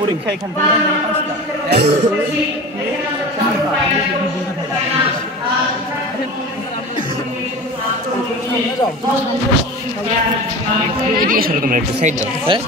পরীক্ষা এখান থেকে এদিকে সরো তোমরা একটু সাইড দাও হ্যাঁ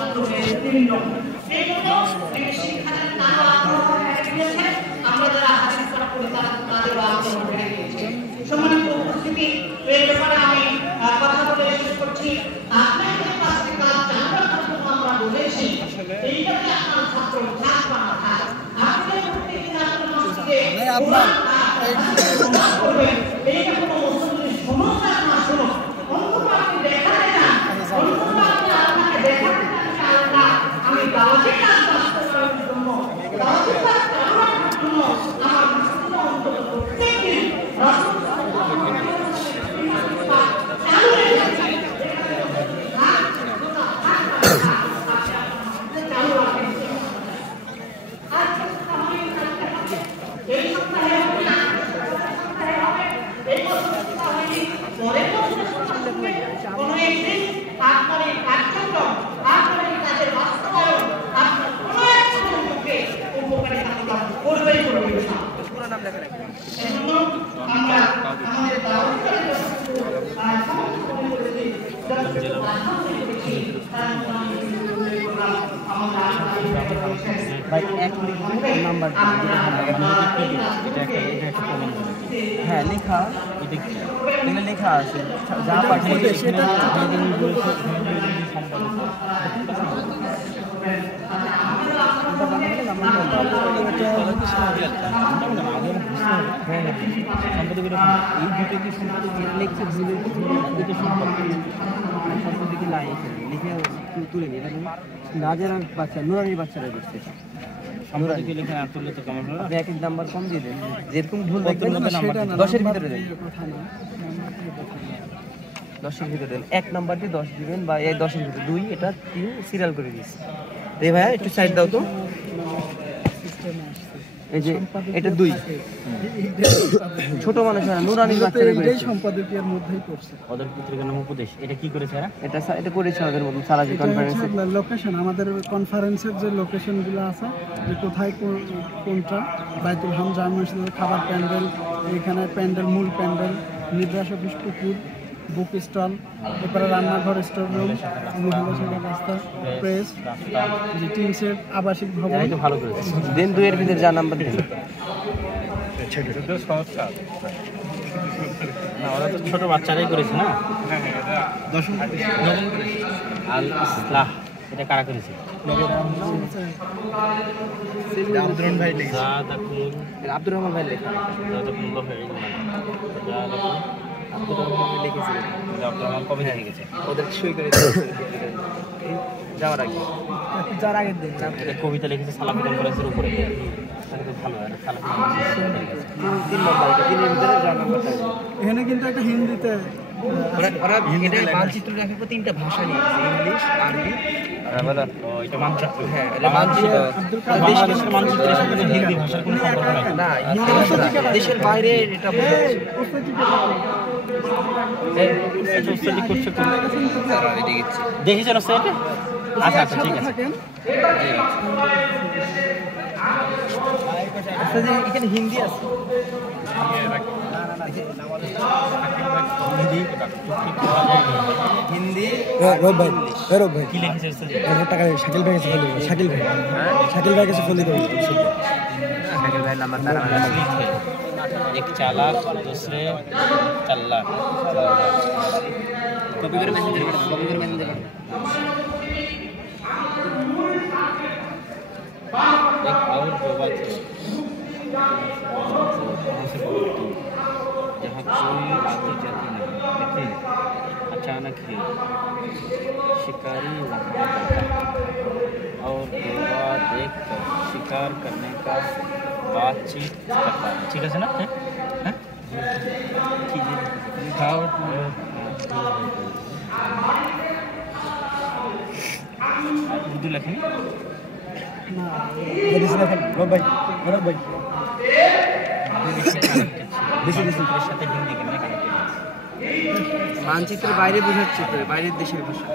ভাই এক নাম্বার হ্যাঁ লেখা এটা লেখা আছে যা পাঠিয়ে সেটা তুলে নিয়ে নাজেরার বাচ্চা নুরানির বাচ্চারা করছে এক এক নাম্বার কম দিয়ে দেন যেরকম ভুল দেখবেন 10-এর ভিতরে দেন 10-এর ভিতরে দেন এক নাম্বার দিয়ে 10 দিবেন বা এই 10-এর ভিতরে 2 এটা 3 সিরিয়াল করে দিয়েছি রে ভাইয়া একটু সাইড দাও তো এই যে এটা 2 ছোট মানুষ না নুরানির বাচ্চারা করেছে এই সম্পাদকীয়ের মধ্যেই করছে ওদের পত্রিকার নাম উপদেশ এটা কি করেছে এটা করেছে ওদের মধ্যে সারাজি কনফারেন্সে লোকেশন আমাদের কনফারেন্সের যে লোকেশনগুলো আছে যে কোথায় কোনটা বাইতুল হাম জামে মসজিদের খাবার প্যান্ডেল এখানে প্যান্ডেল মূল প্যান্ডেল নির্বাস অফিস পুকুর বুক স্টল এরপরে রান্নাঘর স্টোর রুম রাস্তা প্রেস টিন সেট আবাসিক ভবন ভালো করেছে দেন 2 এর ভিতরে যা নাম্বার দেন না ওরা তো ছোট বাচ্চারাই করেছে না দশম আল ইসলাহ এটা কারা করেছে আব্দুর রহমান ভাই লিখেছে আব্দুর রহমান ভাই লেখা আব্দুর রহমান লিখেছে আব্দুর রহমান কবে লিখেছে ওদের সই করে যাওয়ার আগের দিন কবিতা লিখেছে সালাম বিদান কলেজের উপরে ভালো এখানে কিন্তু একটা হিন্দিতে ওরা এটা মানচিত্র রাখার পর 3টা ভাষা নিয়েছে ইংলিশ আরবি এটা মানচিত্র হ্যাঁ এটা মানচিত্র দেশের মানচিত্রের সাথে হিন্দি ভাষার কোনো সম্পর্ক নাই না দেশের বাইরে এটা দেখেছেন আচ্ছা আচ্ছা ঠিক আছে এখানে হিন্দি আছে হিন্দি ভাই কি লিখেছে টাকা শাকিল ভাই শাকিল ভাই কাছে ফোন দিতে শাকিল ভাই নাম্বার তারা एक चालाक दूसरे चालाक कॉपी कर मैसेंजर एक और दो बात जहाँ कोई आती जाती नहीं, लेकिन अचानक ही शिकारी वहाँ जाता है और देवा देख कर शिकार करने का बातचीत करता है। ठीक है ना? उर्दू लेखें সাথে হিন্দি কেমন মানচিত্রের বাইরে বোঝাচ্ছে তো, বাইরের দেশের ভাষা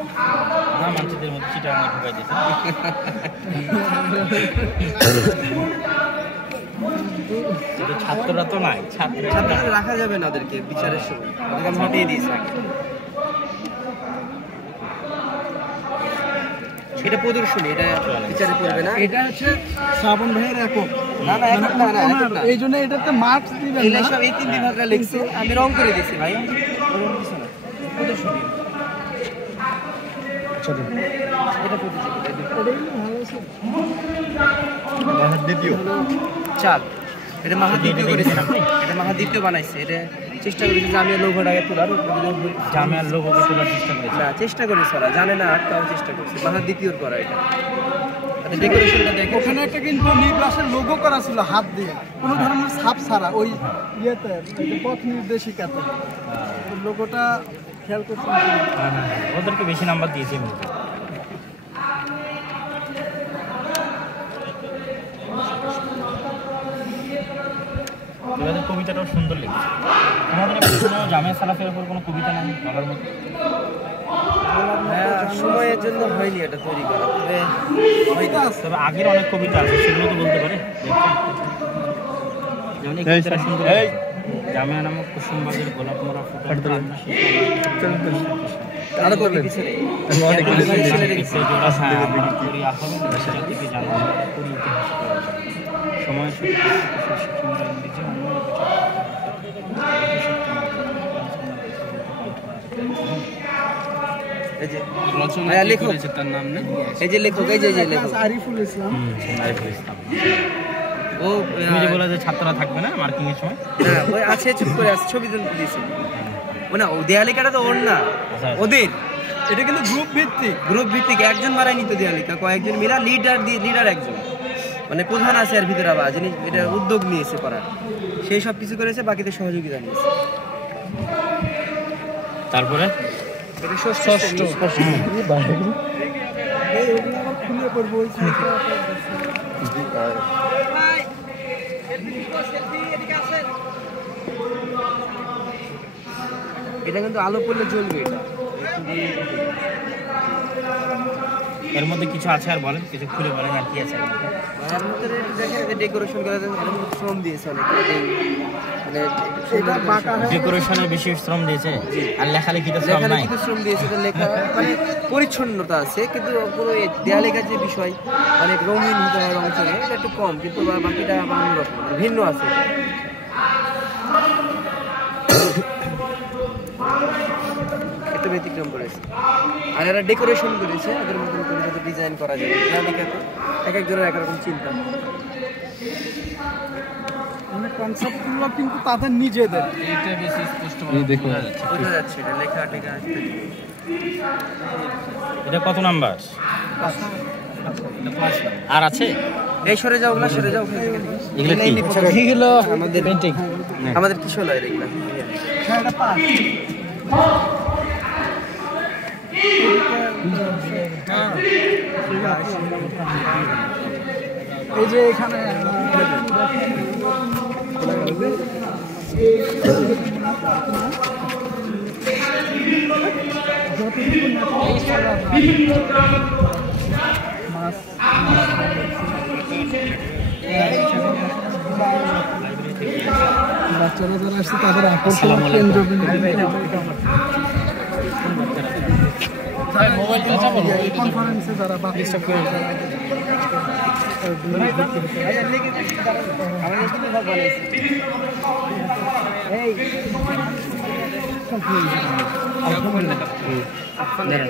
না, মানচিত্রের মধ্যে চিটাগাং ঢুকাই দিয়েছে। ছাত্ররা তো নাই, ছাত্ররা রাখা যাবে না ওদেরকে বিচারের সময়, ওদেরকে আমি হটিয়ে দিয়েছি আগে। এটা প্রদর্শনী, এটা বিচারে পড়বে না। এটা হচ্ছে শ্রাবণ ভাইয়ের একক। না না, একক না, না একক না। এই জন্য এটাতে মার্কস দিবেন না। সব এই তিন বিভাগরা লিখছে, আমি রং করে দিয়েছি ভাই। প্রদর্শনী আচ্ছা দিন, এটা প্রতিযোগিতা, এটা ভালো আছে। মহাদ্বীপীয় চাল, এটা মহাদ্বীপীয় করেছে, এটা মহাদ্বীপীয় বানাইছে। এটা চেষ্টা করেছি জামিয়া লোগোটাকে তোলার, জামিয়ার লোগোকে তোলার চেষ্টা করেছে। না, চেষ্টা করেছে ওরা, জানে না, তাও চেষ্টা করছে মহাদ্বীপীয় করা। এটা ডেকোরেশনটা দেখো, ওখানে একটা কিন্তু নির্বাসের লোগো করা ছিল হাত দিয়ে, কোনো ধরনের ছাপ ছাড়া, ওই ইয়েতে পথ নির্দেশিকাতে লোগোটা খেয়াল করছি। ওদেরকে বেশি নাম্বার দিয়েছে। তোমাদের কবিতাটাও সুন্দর লেগেছে। তোমাদের কোনো জামিয়া সালাফের উপর কোনো কবিতা নেই বলার মতো? সময়ের জন্য হয়নি এটা তৈরি করা, তবে আগের অনেক কবিতা আছে, সেগুলো তো বলতে পারে। যেমন এই কবিতাটা সুন্দর, জামিয়া নামক কুসুমবাগের গোলাপ মোড়া ফুটার আরো করবে পিছনে সময় তার নাম নেই, এই যে লেখক, এই যে লেখক আরিফুল ইসলাম। ও বলা যে ছাত্ররা থাকবে না মার্কিং এর সময়, হ্যাঁ ওই আছে, চুপ করে আছে, ছবি তুলতে দিয়েছে। মানে ও দেয়ালিকাটা তো ওর না, ওদের। এটা কিন্তু গ্রুপ ভিত্তিক একজন মারাই নিত দেয়ালিকা, কয়েকজন মিলা, লিডার একজন, মানে প্রধান আছে আর ভিতরে আবার যিনি এটা উদ্যোগ নিয়েছে করার, সেই সব কিছু করেছে, বাকিদের সহযোগিতা নিয়েছে। তারপরে এটা ষষ্ঠ খুলে পড়বো। এটা কিন্তু আলো পড়লে জ্বলবে। এটা এর মধ্যে কিছু আছে আর বলেন, কিছু খুলে বলেন আর কি আছে এর মধ্যে। দেখেন ডেকোরেশন করা শ্রম দিয়েছে অনেক, মানে ডেকোরেশনের বেশি শ্রম দিয়েছে, আর লেখালেখিতে শ্রম নাই। শ্রম দিয়েছে, লেখা মানে পরিচ্ছন্নতা আছে, কিন্তু পুরো দেয়ালেখার যে বিষয় অনেক রঙিন হতে হয়, রং চলে, এটা একটু কম, কিন্তু বাকিটা অন্যরকম ভিন্ন আছে। একটু ব্যতিক্রম করেছে, আর এরা ডেকোরেশন করেছে এদের মতন করে, যাতে ডিজাইন করা যায়। দেয়ালিকাতে এক একজনের একরকম চিন্তা, মানে কনসেপ্টগুলো কিন্তু তাদের নিজেদের। এটা বেশি স্পষ্ট বোঝা যাচ্ছে, এটা লেখা টেখা আসছে। এটা কত নাম্বার? আর আছে? এই সরে যাও না, সরে যাও। এগুলো আমাদের পেইন্টিং, আমাদের কিছু নয় এগুলো। এটা পাস এই যে এখানে বাচ্চারা যারা আসছে তাদের আকর্ষণ কেন্দ্র কনফারেন্সে যারা ডিস্টার্ব করে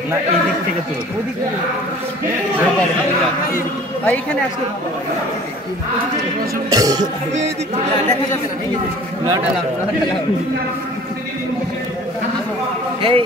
না, এই দিক থেকে তুলো, ভাই এখানে আসলে দেখা যাবে না এই